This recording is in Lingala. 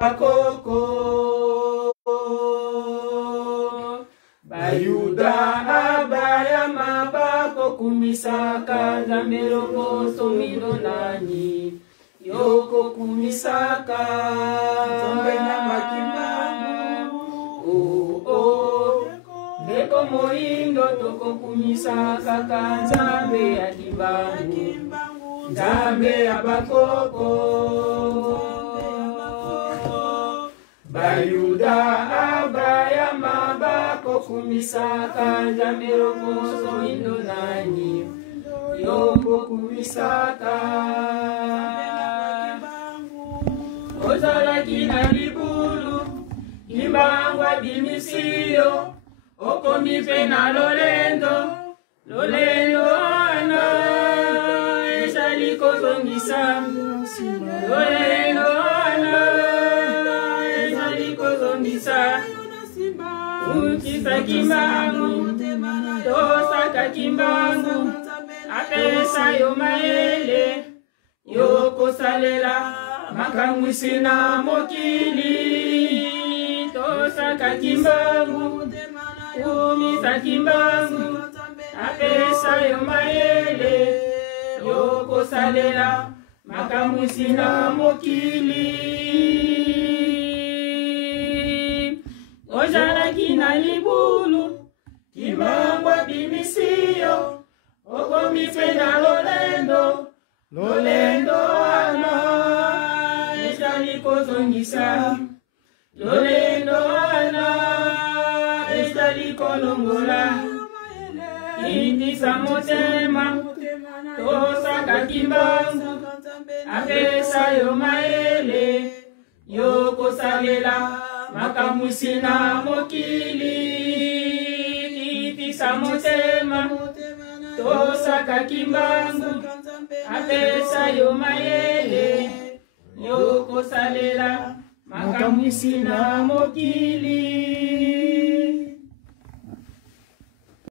bakoko bayuda abayama bakokumisaka zameloko somilonani yoko kumisaka nzambe na makimbangu ndeko moindo toko kumisaka kanzambe ya limbangu nzambe ya bakoko bayuda abayama bakokumisaka nzambe loko somilonani yoko kumisaka ozalaki na libulu limbangwa bimisiyo okomi pe na lolendo wana ezali kozongisa lolendo wana ezali kozongisa ukisa kimbangu tosaka kimbangu apesa yo mayele yokosalela makamwisi na mokili tosaka kimbangu kumisa kimbangu apesa yo mayele yokosalela makamwisi na mokili ozalaki na libulu kimangwa bimisiyo okomi pe na lolendo wana ezali kozongisa lolendo wana ezali kolongola itisa motema tosaka kimbangu apesa yo mayele yokosalela makamwisi na mokili itisa motema tosaka kimbangu apesa yo mayele yokosalela makamwisi na mokili